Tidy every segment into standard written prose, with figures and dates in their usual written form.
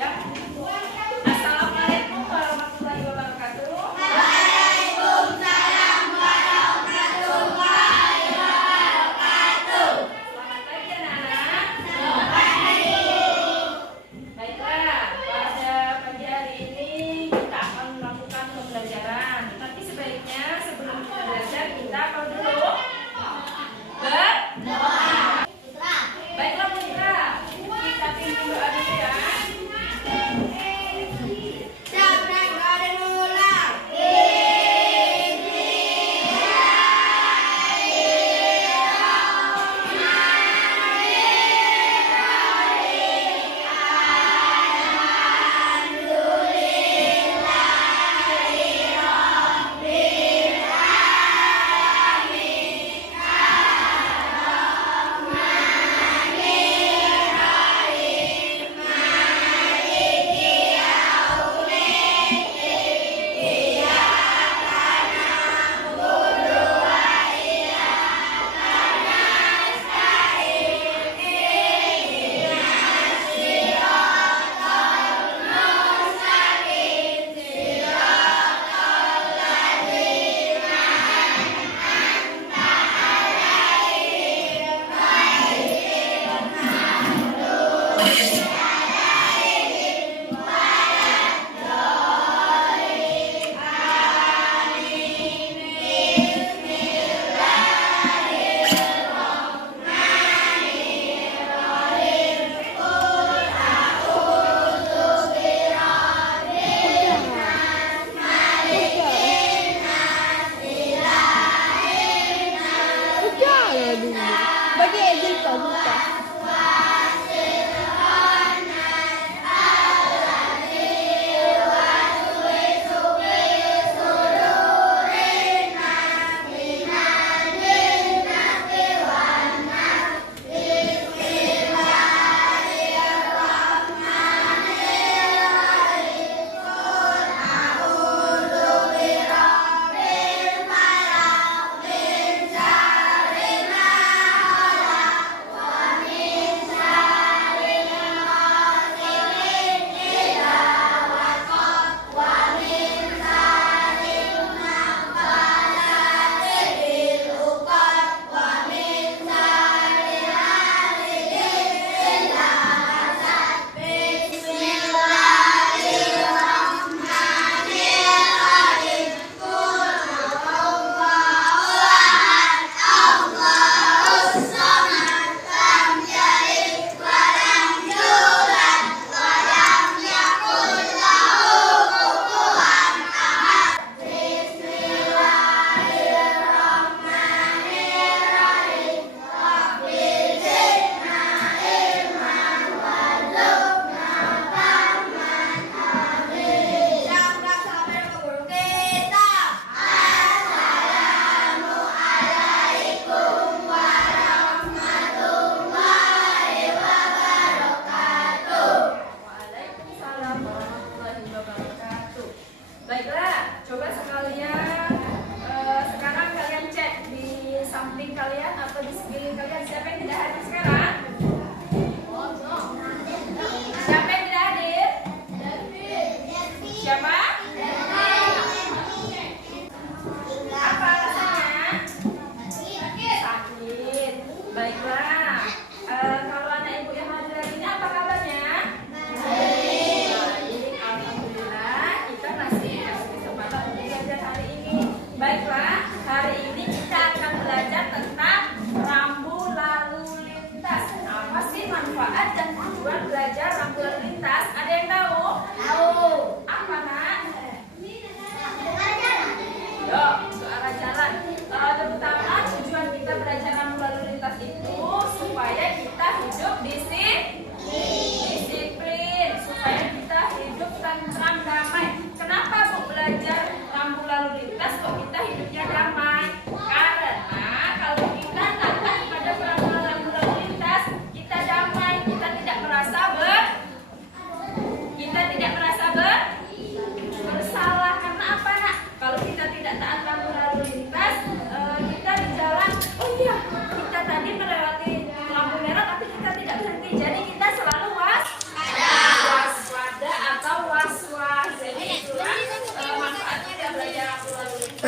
Ya. Assalamualaikum warahmatullahi wabarakatuh. Waalaikumsalam warahmatullahi wabarakatuh. Selamat pagi anak-anak. Selamat pagi. Baiklah, pada pagi hari ini kita akan melakukan pembelajaran. Tapi sebaiknya sebelum kita belajar kita apa dulu? Berdoa. Baiklah Putra, kita pimpin doa dulu ya.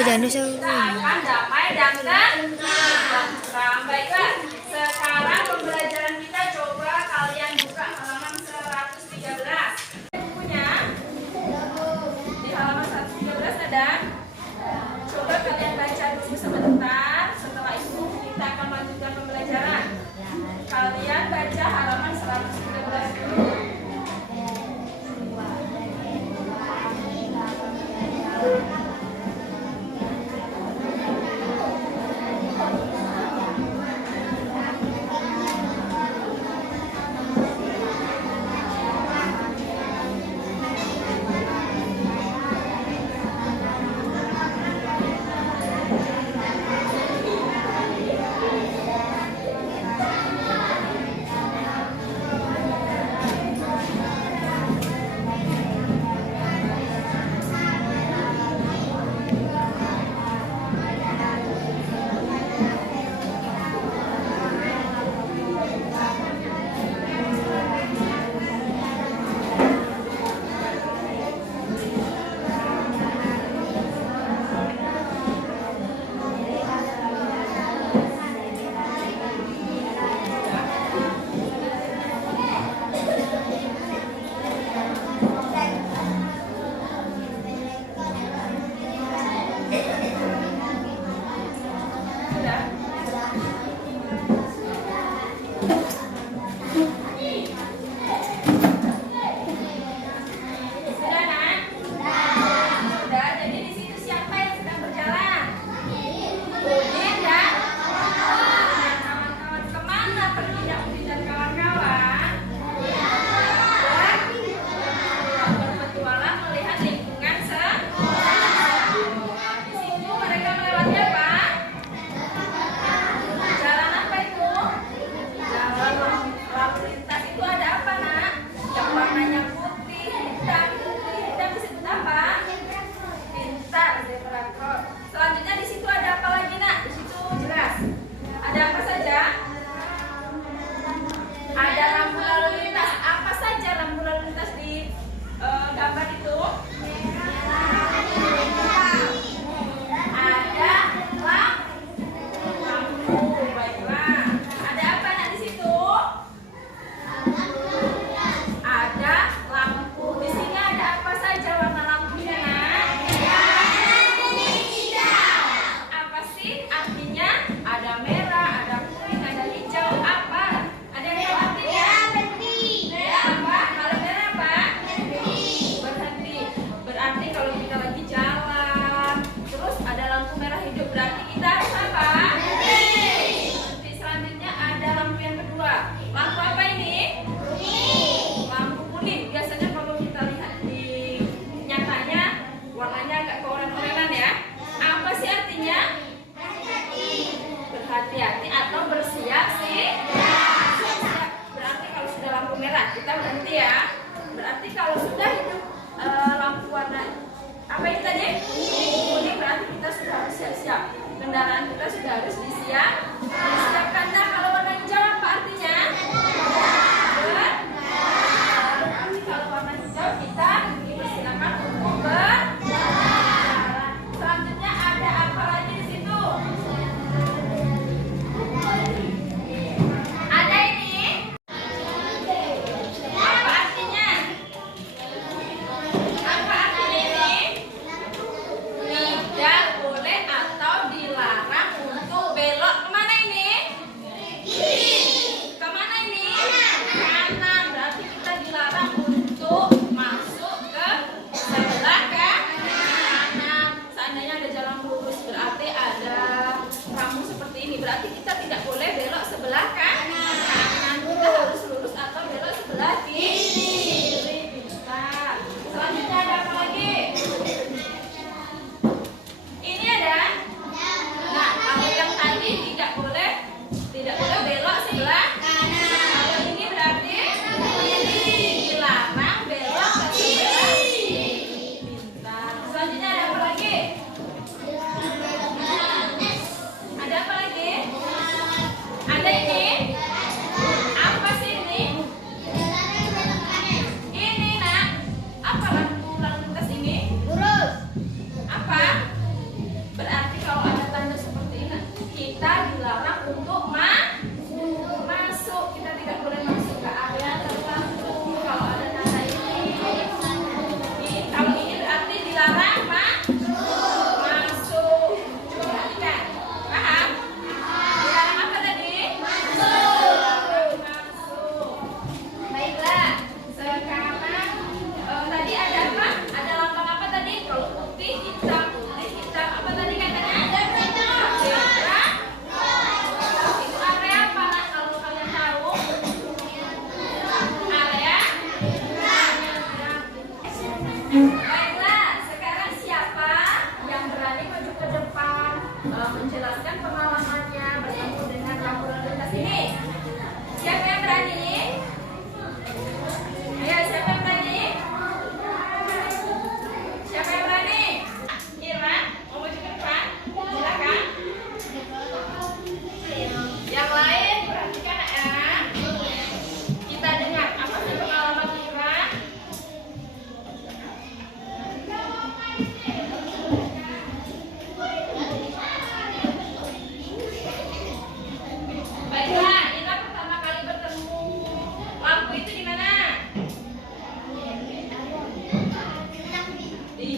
Kita akan damai dan tentram. Baiklah, sekarang pembelajaran kita coba kalian buka halaman 113. Bukunya di halaman 113 ada. Coba kalian baca dulu sebentar. Setelah itu kita akan lanjutkan pembelajaran. Kalian baca halaman 113 dulu.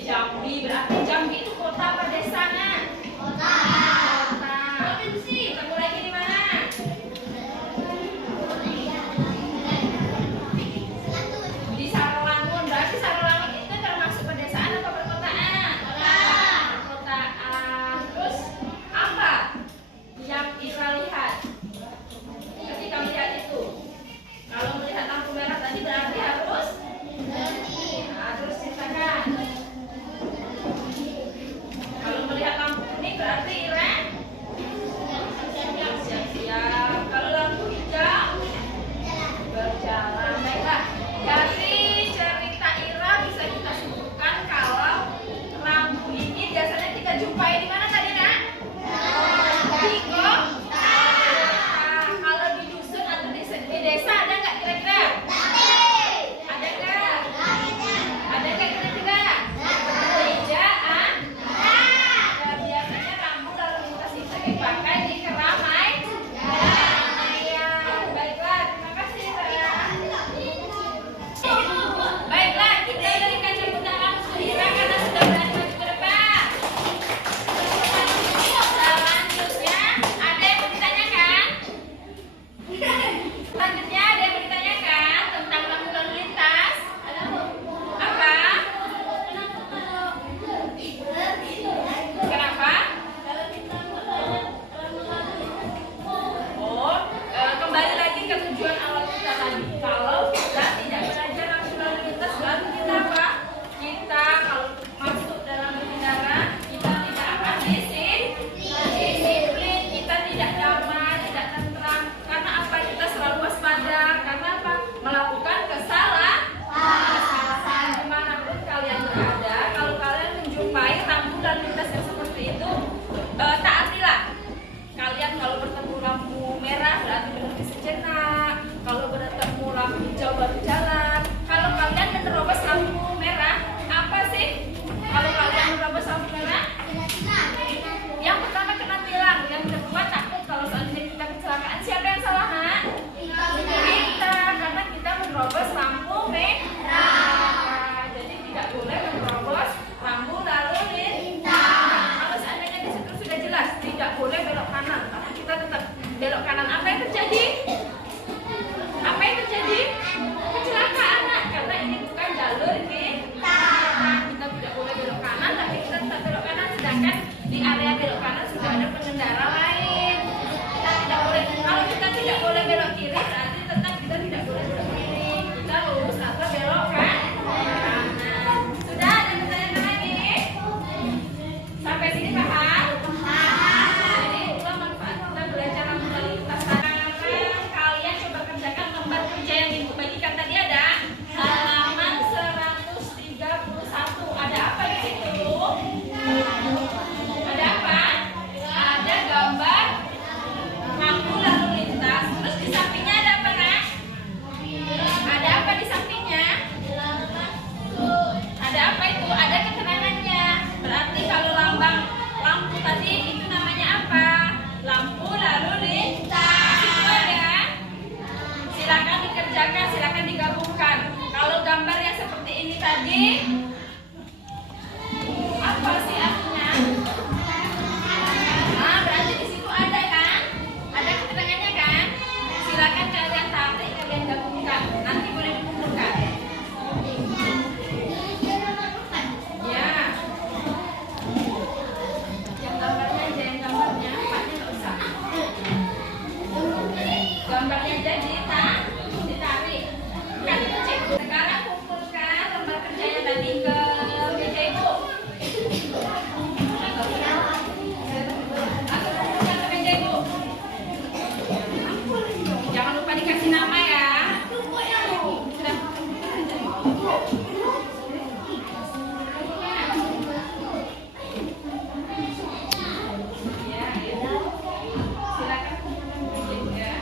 Jambi. Berarti Jambi itu kota apa desa, Nak? Kota. Kota. Provinsi. Ketemu lagi di mana? Di Sarawangun. Berarti Sarawangun itu termasuk pedesaan atau perkotaan? Perkotaan. Terus apa yang Ira lihat ketika melihat itu? Kalau melihat lampu merah tadi berarti harus nah, terus ceritakan. Kalau melihat lampu kuning berarti Ira siap-siap. Kalau lampu hijau berjalan. Baiklah. Dari cerita Ira bisa kita simpulkan kalau lampu ini biasanya kita jumpai di mana tadi, Nak? Di kota. Kalau di dusun atau di desa ada nggak kira-kira? Ada nggak? Ada nggak kira-kira? Tidak. Biasanya lampu lalu lintas itu dipakai di keramaian. Baiklah, terima kasih Ira. Baiklah, kita berikan tepuk tangan untuk Ira karena sudah berani maju ke depan. Selanjutnya, ada yang mau ditanyakan? Selanjutnya ada yang mau ditanyakan tentang lampu lalu lintas? Apa? Kenapa? Oh, kembali lagi ke tujuan awal kita tadi. Kalau kita tidak belajar lampu lalu lintas, berarti kita apa? Kita kalau masuk dalam berkendara, kita tidak akan disiplin, kita tidak damai, tidak tentram. Karena apa? Kita selalu waspada. Karena apa? Melakukan kesalahan. Dimanapun kalian berada, kalau kalian menjumpai lampu lalu lintas yang seperti itu, taatilah. Kalian kalau bertemu lampu merah berarti berhenti sejenak. Kalau bertemu lampu hijau baru jalan. Kalau kalian menerobos lampu merah, apa sih? Kalau kalian menerobos lampu merah, yang pertama kena tilang, yang kedua takut kalau seandainya kita kecelakaan. Siapa yang salah, Nak? Kita, karena kita menerobos lampu merah. Jadi tidak boleh menerobos lampu lalu lintas. Kalau seandainya di situ sudah jelas tidak boleh belok kanan, tapi kita tetap belok kanan. Apa yang terjadi? Apa yang terjadi? Kecelakaan, Nak. Karena ini bukan jalur kita. Kita tidak boleh belok kanan, tapi kita tetap belok kanan. Sedangkan di area belok kanan sudah ada pengendara lain. Kita tidak boleh. Kalau kita tidak boleh belok kiri, berarti tetap kita tidak boleh belok kiri. Kita lurus atau belok kanan. Sudah ada pertanyaan lagi? Sampai sini paham? Jadi itulah manfaat kita belajar lampu lalu lintas. Sekarang kalian coba kerjakan lembar kerja yang ibu bagikan tadi. Ada halaman 131. Ada apa di situ? Ada apa? Ada gambar lampu lalu lintas. Terus di sampingnya ada apa, Nak? Ada apa di sampingnya? Ada apa itu? Ada keterangannya. Berarti kalau lambang lampu tadi itu namanya apa? Lampu lalu lintas. Itu ada. Silakan dikerjakan, silakan digabungkan. Kalau gambar yang seperti ini tadi, apa sih artinya? Nah, berarti di situ ada kan? Ada keterangannya kan? Silakan kalian tarik, kalian gabungkan. Nanti boleh dikumpulkan. Ya. Yang gambarnya aja, yang gambarnya, empatnya nggak usah. Gambarnya aja ditarik. Kan cek. Sekarang kumpulkan lembar kerjanya tadi ke meja ibu. Aku kumpulkan ke meja ibu. Jangan lupa dikasih nama ya. Ya, silakan kumpulkan ke meja ibu ya.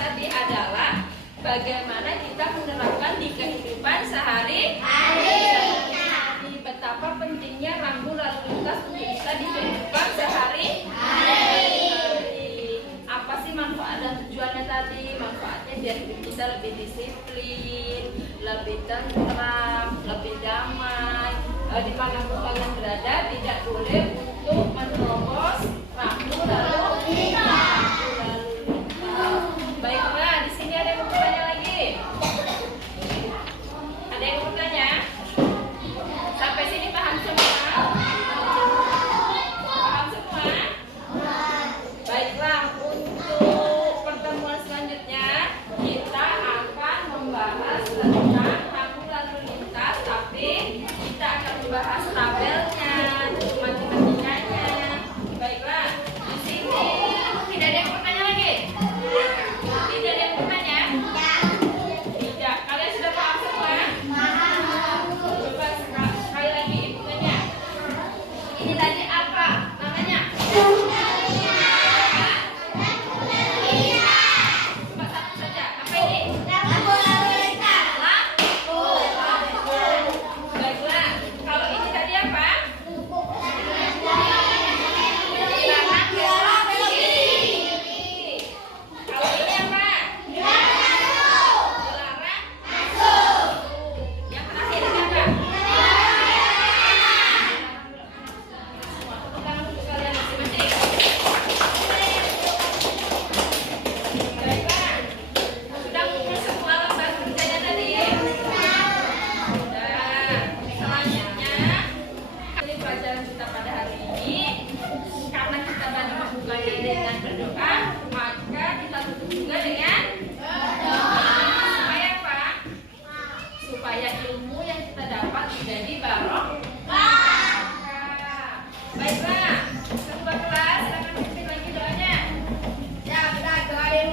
tadi adalah bagaimana kita menerapkan di kehidupan sehari-hari. Betapa pentingnya rambu lalu lintas untuk kita di kehidupan sehari-hari. Apa sih manfaat dan tujuannya tadi? Manfaatnya biar hidup kita lebih disiplin, lebih tentram, lebih damai. Dimanapun kalian berada, tidak boleh untuk menerobos rambu lalu lintas. Baiklah, di sini ada yang mau bertanya lagi? Ada yang mau bertanya? Sampai sini paham semua? Paham semua? Baiklah, untuk pertemuan selanjutnya kita akan membahas tentang rambu lalu lintas, tapi kita akan membahas tabelnya, matematikanya. Baiklah, di sini tidak ada yang bertanya lagi? Tidak ada yang bertanya? Tidak. Kalian sudah paham semua? Coba sekali lagi ibu tanya. Ini tadi apa namanya? Coba satu saja. Apa ini? Baiklah. Kalau ini tadi apa? Dilarang belok kiri. Kalau ini apa? Dilarang masuk. Yang terakhir ini apa? Tepuk tangan untuk kalian masing-masing. Baiklah. Sudah kumpul semua lembar kerjanya tadi? Sudah. Selanjutnya, ini pelajaran kita pada hari ini. Karena kita tadi membukanya dengan berdoa, maka kita tutup juga dengan supaya apa? Supaya ilmu yang kita dapat menjadi barokah. Baiklah, kedua kelas silakan pimpin lagi doanya. Ya, kita doain